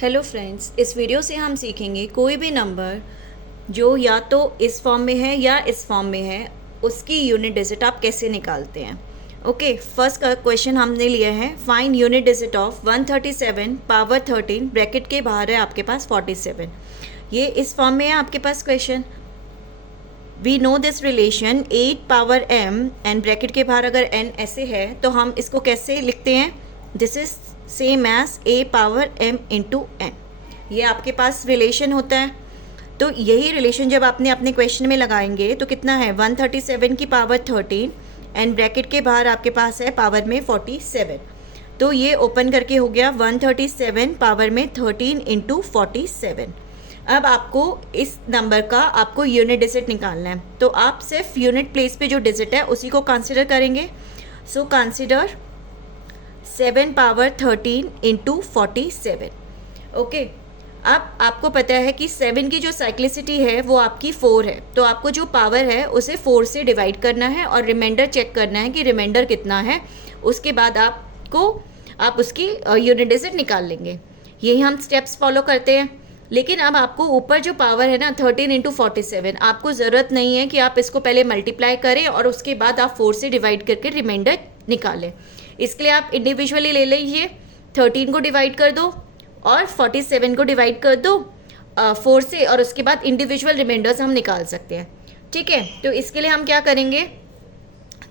Hello friends, इस video से हम सीखेंगे कोई भी नंबर जो या तो इस फॉर्म में है या इस फॉर्म में है उसकी यूनिट डिजिट आप कैसे निकालते हैं। ओके, फर्स्ट का क्वेश्चन हमने लिया है, find unit digit of 137 power 13, bracket के बाहर है आपके पास 47। ये इस फॉर्म में है आपके पास question. We know this relation 8 power m and bracket के बाहर अगर n ऐसे है तो हम इसको कैसे लिखते हैं, this is same as a power m into n। ये आपके पास रिलेशन होता है। तो यही रिलेशन जब आपने अपने क्वेश्चन में लगाएंगे तो कितना है, 137 की पावर 13 एंड ब्रैकेट के बाहर आपके पास है पावर में 47। तो ये ओपन करके हो गया 137 पावर में 13 इंटू 47। अब आपको इस नंबर का आपको यूनिट डिजिट निकालना है, तो आप सिर्फ यूनिट प्लेस पे जो डिजिट है उसी को कंसिडर करेंगे। So consider 7 power 13 into 47। Okay, अब आपको पता है कि 7 की जो साइक्लिसिटी है वो आपकी 4 है, तो आपको जो पावर है उसे 4 से डिवाइड करना है और रिमाइंडर चेक करना है कि रिमाइंडर कितना है। उसके बाद आप उसकी यूनिट डिजिट निकाल लेंगे। यही हम स्टेप्स फॉलो करते हैं। लेकिन अब आपको ऊपर जो पावर है ना 13 इंटू 47, आपको ज़रूरत नहीं है कि आप इसको पहले मल्टीप्लाई करें और उसके बाद आप 4 से डिवाइड करके रिमाइंडर निकालें। इसके लिए आप इंडिविजुअली ले लीजिए, 13 को डिवाइड कर दो और 47 को डिवाइड कर दो 4 से, और उसके बाद इंडिविजुअल रिमाइंडर्स हम निकाल सकते हैं। ठीक है, तो इसके लिए हम क्या करेंगे,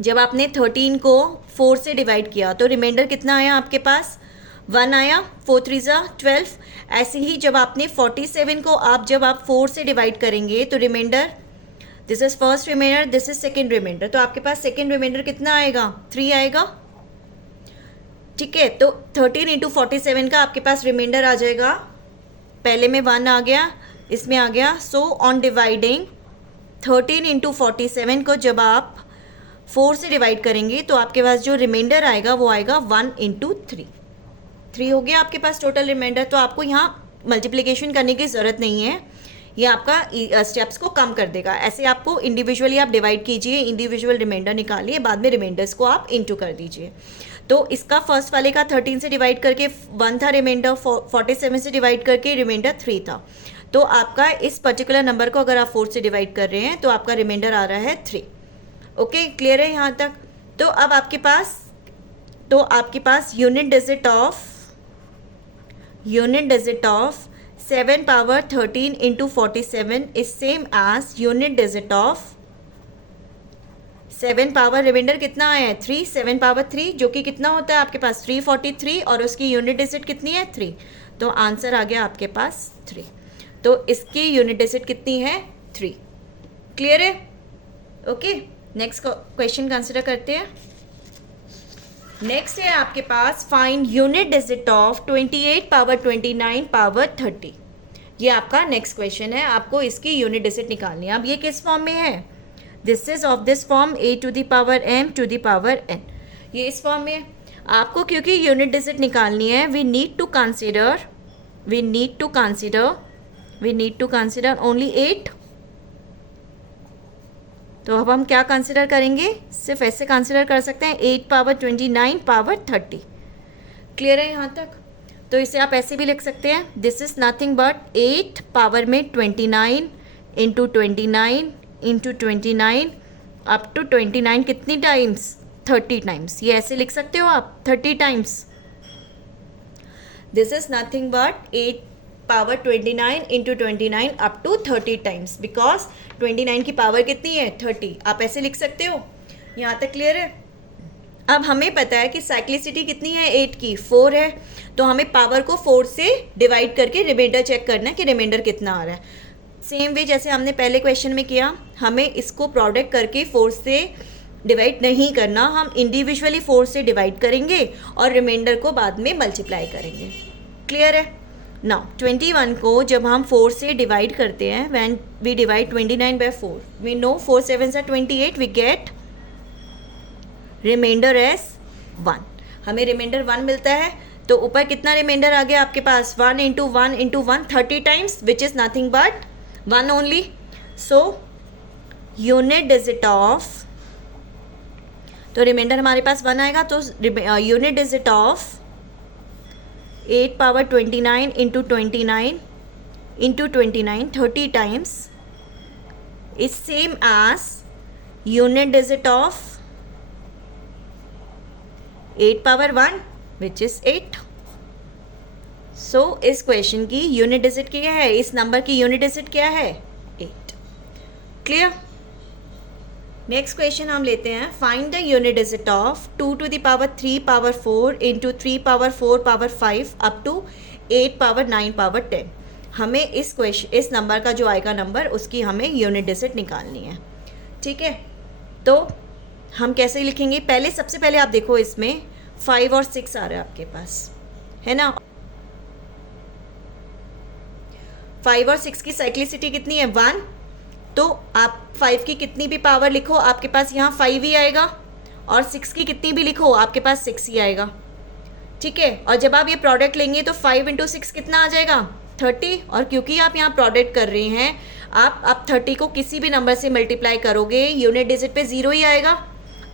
जब आपने 13 को 4 से डिवाइड किया तो रिमाइंडर कितना आया आपके पास, 1 आया, 4 3 ज़ा 12। ऐसे ही जब आपने 47 को जब आप 4 से डिवाइड करेंगे तो remainder, this is first remainder, this is second remainder, तो आपके पास सेकेंड रिमाइंडर कितना आएगा, 3 आएगा। ठीक है, तो 13 इंटू 47 का आपके पास रिमाइंडर आ जाएगा, पहले में 1 आ गया, इसमें आ गया। सो ऑन डिवाइडिंग 13 इंटू 47 को जब आप 4 से डिवाइड करेंगे तो आपके पास जो रिमाइंडर आएगा वो आएगा 1 इंटू 3 हो गया आपके पास टोटल रिमाइंडर। तो आपको यहाँ मल्टीप्लिकेशन करने की ज़रूरत नहीं है, ये आपका स्टेप्स को कम कर देगा। ऐसे आपको इंडिविजुअली आप डिवाइड कीजिए, इंडिविजुअल रिमाइंडर निकालिए, बाद में रिमाइंडर्स को आप इंटू कर दीजिए। तो इसका फर्स्ट वाले का 13 से डिवाइड करके 1 था रिमाइंडर, 47 से डिवाइड करके रिमाइंडर 3 था। तो आपका इस पर्टिकुलर नंबर को अगर आप 4 से डिवाइड कर रहे हैं तो आपका रिमाइंडर आ रहा है 3। ओके, क्लियर है यहाँ तक। तो अब आपके पास unit digit of 7 power 13 into 47 is same as unit digit of 7 power, remainder कितना आया है 3, 7 पावर 3 जो कि कितना होता है आपके पास 343, और उसकी यूनिट डिजिट कितनी है 3। तो आंसर आ गया आपके पास 3। तो इसकी यूनिट डिजिट कितनी है 3। क्लियर है। ओके, नेक्स्ट क्वेश्चन कंसिडर करते हैं। नेक्स्ट है आपके पास, find unit digit of 28 power 29 power 30। ये आपका नेक्स्ट क्वेश्चन है, आपको इसकी यूनिट डिजिट निकालनी है। अब ये किस फॉर्म में है, this is of this form a to the power m to the power n। ये इस फॉर्म में है। आपको क्योंकि यूनिट डिजिट निकालनी है, we need to consider only 8। तो अब हम क्या कंसिडर करेंगे, सिर्फ ऐसे कंसिडर कर सकते हैं 8 पावर 29 पावर 30। क्लियर है यहाँ तक। तो इसे आप ऐसे भी लिख सकते हैं, this is nothing but 8 power में 29 इंटू 29 इंटू 29 अप टू 29 कितनी टाइम्स, 30 टाइम्स। ये ऐसे लिख सकते हो आप 30 times. This is nothing but 8 power 29 into 29 up to 30 times, because 29 की पावर कितनी है 30। आप ऐसे लिख सकते हो। यहाँ तक क्लियर है। अब हमें पता है कि साइक्लिसिटी कितनी है 8 की 4 है, तो हमें पावर को 4 से डिवाइड करके रिमाइंडर चेक करना है कि रिमाइंडर कितना आ रहा है। सेम वे जैसे हमने पहले क्वेश्चन में किया, हमें इसको प्रोडक्ट करके 4 से डिवाइड नहीं करना, हम इंडिविजुअली 4 से डिवाइड करेंगे और रिमाइंडर को बाद में मल्टीप्लाई करेंगे। क्लियर है। नाउ 21 को जब हम 4 से डिवाइड करते हैं, when we divide 29 by 4, we know 4 7 are 28, we get remainder as 1। हमें रिमाइंडर 1 मिलता है। तो ऊपर कितना रिमाइंडर आ गया आपके पास, 1 into 1 into 1 30 times, which is nothing but 1 only. So unit digit of, तो रिमाइंडर हमारे पास 1 आएगा, तो unit digit of 8 power 29 into 29 into 29 30 times is same as unit digit of 8 power 1 which is 8. So इस question की unit digit क्या है, इस number की यूनिट डिजिट क्या है, 8. क्लियर. नेक्स्ट क्वेश्चन हम लेते हैं. Find the unit digit of 2 to the power 3 power 4 into 3 power 4 power 5 up to 8 power 9 power 10. हमें इस नंबर का जो आएगा नंबर, उसकी हमें यूनिट डिजिट निकालनी है. ठीक है, तो हम कैसे लिखेंगे. सबसे पहले आप देखो, इसमें 5 और 6 आ रहा है आपके पास, है ना. 5 और 6 की साइक्लिसिटी कितनी है, 1. तो आप 5 की कितनी भी पावर लिखो, आपके पास यहाँ 5 ही आएगा, और 6 की कितनी भी लिखो, आपके पास 6 ही आएगा. ठीक है, और जब आप ये प्रोडक्ट लेंगे तो 5 इंटू 6 कितना आ जाएगा, 30. और क्योंकि आप यहाँ प्रोडक्ट कर रहे हैं, आप 30 को किसी भी नंबर से मल्टीप्लाई करोगे, यूनिट डिजिट पे 0 ही आएगा.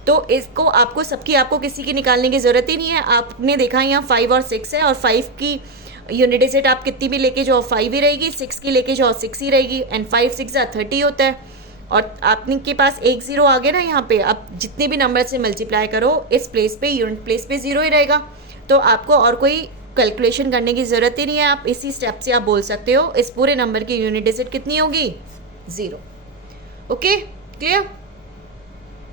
तो इसको आपको किसी की निकालने की ज़रूरत ही नहीं है. आपने देखा यहाँ 5 और 6 है, और 5 की यूनिट डिजिट आप कितनी भी लेके जाओ 5 ही रहेगी, 6 की लेके जाओ 6 ही रहेगी, एंड 5 6 30 होता है. और आपने के पास एक 0 आ गया ना यहाँ पे. आप जितने भी नंबर से मल्टीप्लाई करो, इस प्लेस पे यूनिट प्लेस पे 0 ही रहेगा. तो आपको और कोई कैलकुलेशन करने की ज़रूरत ही नहीं है. आप इसी स्टेप से आप बोल सकते हो इस पूरे नंबर की यूनिट डिजिट कितनी होगी, 0. Okay, clear.